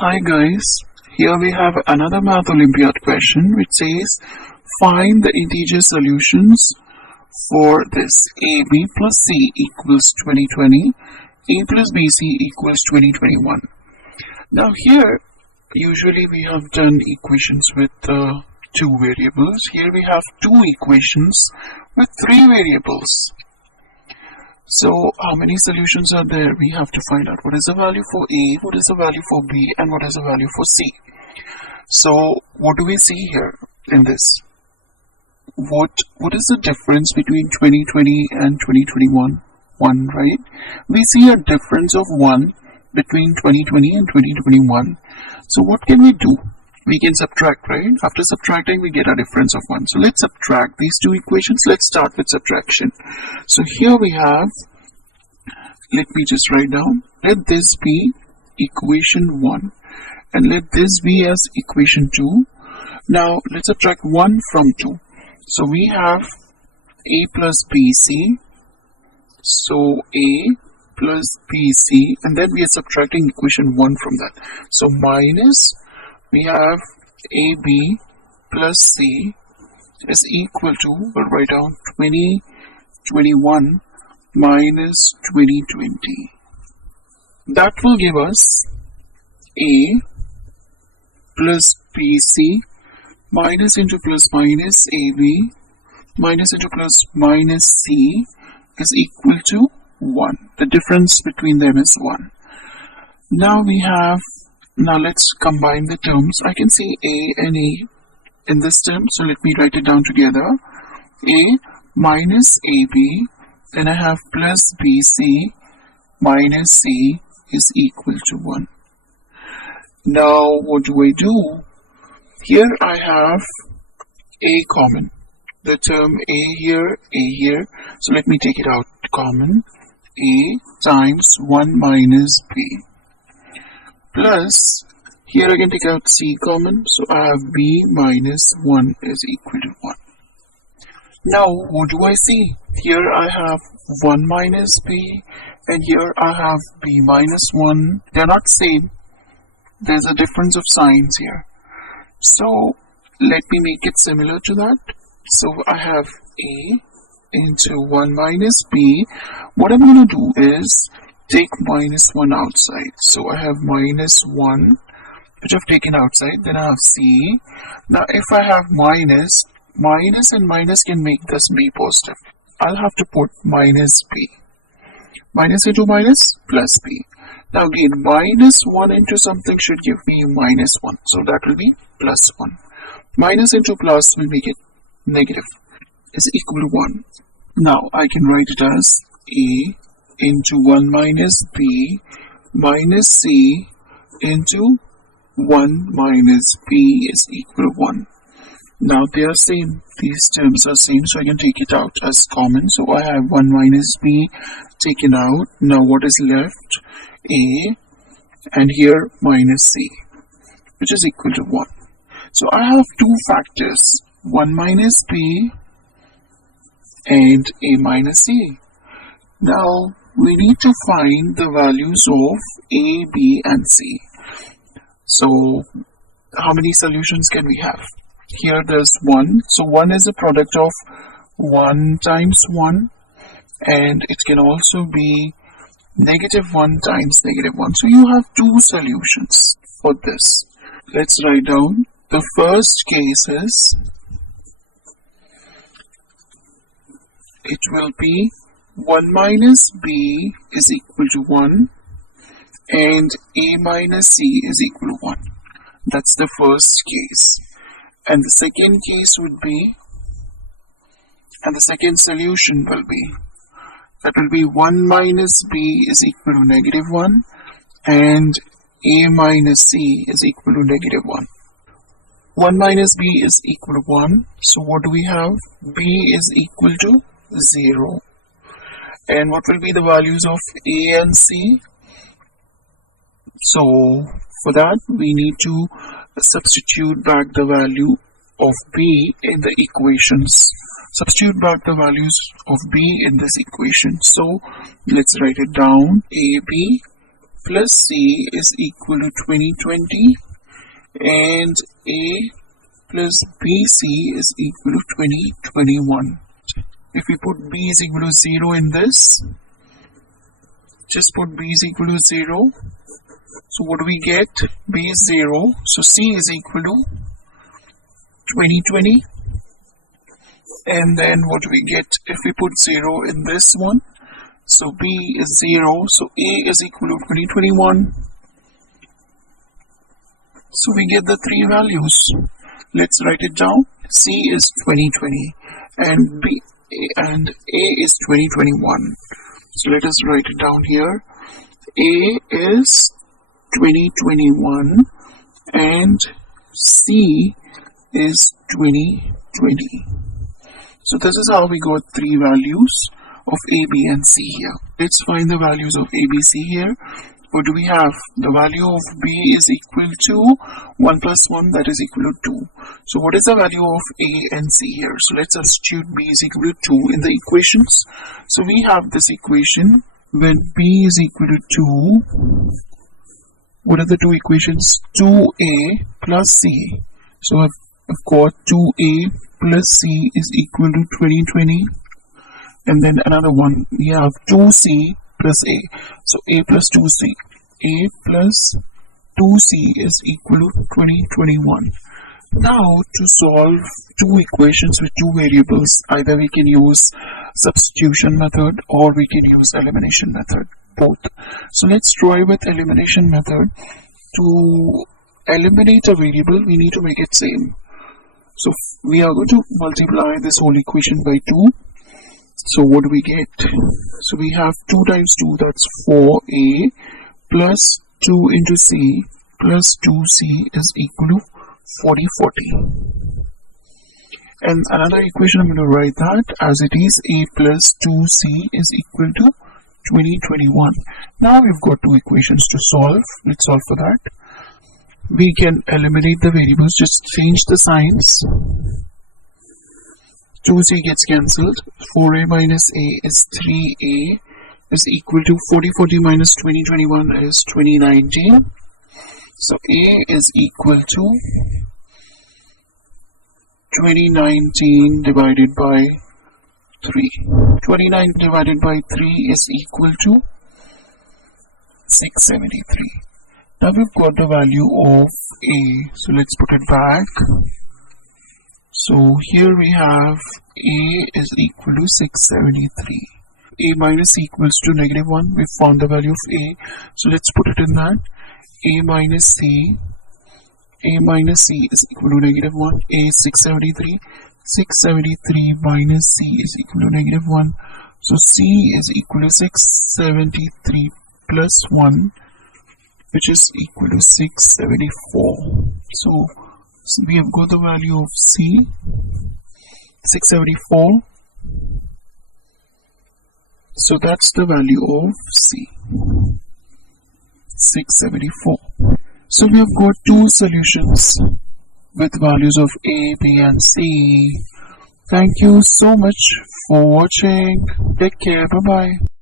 Hi guys, here we have another Math Olympiad question which says find the integer solutions for this AB plus C equals 2020, A plus BC equals 2021. Now here usually we have done equations with two variables. Here we have two equations with three variables. So how many solutions are there? We have to find out what is the value for A, what is the value for B, and what is the value for C. So what do we see here in this? What is the difference between 2020 and 2021? 1, right? We see a difference of 1 between 2020 and 2021. So what can we do? We can subtract, right? After subtracting, we get a difference of 1. So let's subtract these two equations. Let's start with subtraction. So here we have, let me just write down, let this be equation 1 and let this be as equation 2. Now let's subtract 1 from 2. So we have A plus BC. So A plus BC, and then we are subtracting equation 1 from that. So minus, we have AB plus C is equal to, we'll write down 2021 minus 2020. That will give us A plus BC minus into plus minus AB minus into plus minus C is equal to 1. The difference between them is 1. Now let's combine the terms. I can see A and A in this term, so let me write it down together. A minus AB, then I have plus BC minus C is equal to 1. Now what do I do? Here I have A common. The term A here. So let me take it out common. A times 1 minus B. Plus, here I can take out C common, so I have B minus 1 is equal to 1. Now, what do I see? Here I have 1 minus B, and here I have B minus 1. They are not same. There's a difference of signs here. So, let me make it similar to that. So, I have A into 1 minus B. What I'm going to do is take minus 1 outside. So I have minus 1, which I've taken outside. Then I have C. Now if I have minus and minus can make this B positive. I'll have to put minus B. Minus into minus plus B. Now again, minus 1 into something should give me minus 1. So that will be plus 1. Minus into plus will make it negative. Is equal to 1. Now I can write it as A into 1 minus B minus C into 1 minus B is equal to 1. Now they are same. These terms are same, so I can take it out as common. So I have 1 minus B taken out. Now what is left? A and here minus C, which is equal to 1. So I have two factors, 1 minus B and A minus C. Now we need to find the values of A, B and C. So how many solutions can we have? Here there's 1. So 1 is a product of 1 times 1, and it can also be negative 1 times negative 1. So you have two solutions for this. Let's write down. The first case is, it will be 1 minus B is equal to 1 and A minus C is equal to 1. That's the first case. And the second case would be, and the second solution will be, that will be 1 minus B is equal to negative 1 and A minus C is equal to negative 1. 1 minus B is equal to 1. So what do we have? B is equal to 0. And what will be the values of A and C? So for that we need to substitute back the value of B in the equations. Substitute back the values of B in this equation. So let's write it down. AB plus C is equal to 2020 and A plus BC is equal to 2021. If we put B is equal to 0 in this, just put B is equal to 0. So what do we get? B is 0. So C is equal to 2020. And then what do we get if we put 0 in this one? So B is 0. So A is equal to 2021. So we get the three values. Let's write it down. C is 2020 and B and A is 2021. So let us write it down here. A is 2021 and C is 2020. So this is how we got three values of A, B and C here. Let's find the values of A, B, C here. What do we have? The value of B is equal to 1 plus 1, that is equal to 2. So what is the value of A and C here? So let's substitute B is equal to 2 in the equations. So we have this equation when B is equal to 2. What are the two equations? 2A plus C. So I've got 2A plus C is equal to 2020. And then another one, we have 2C plus A. So A plus 2C. A plus 2C is equal to 2021. Now to solve two equations with two variables, either we can use substitution method or we can use elimination method, both. So let's try with elimination method. To eliminate a variable, we need to make it same. So we are going to multiply this whole equation by 2. So what do we get? So we have 2 times 2, that's 4A plus 2 into C plus 2C is equal to 40. And another equation, I'm going to write that as it is. A plus 2C is equal to 2021. Now we've got two equations to solve. Let's solve for that. We can eliminate the variables, just change the signs. 2C gets cancelled. 4A minus A is 3A is equal to 40 minus 2021 is 2019. So A is equal to 2019 divided by 3. 29 divided by 3 is equal to 673. Now we've got the value of A. So let's put it back. So here we have A is equal to 673. A minus C equals to -1. We found the value of A. So let's put it in that. A minus C is equal to -1. A is 673. 673 minus C is equal to -1. So C is equal to 673 plus 1, which is equal to 674. So we have got the value of C, 674. So that's the value of C, 674. So we have got two solutions with values of A, B and C. Thank you so much for watching. Take care. Bye-bye.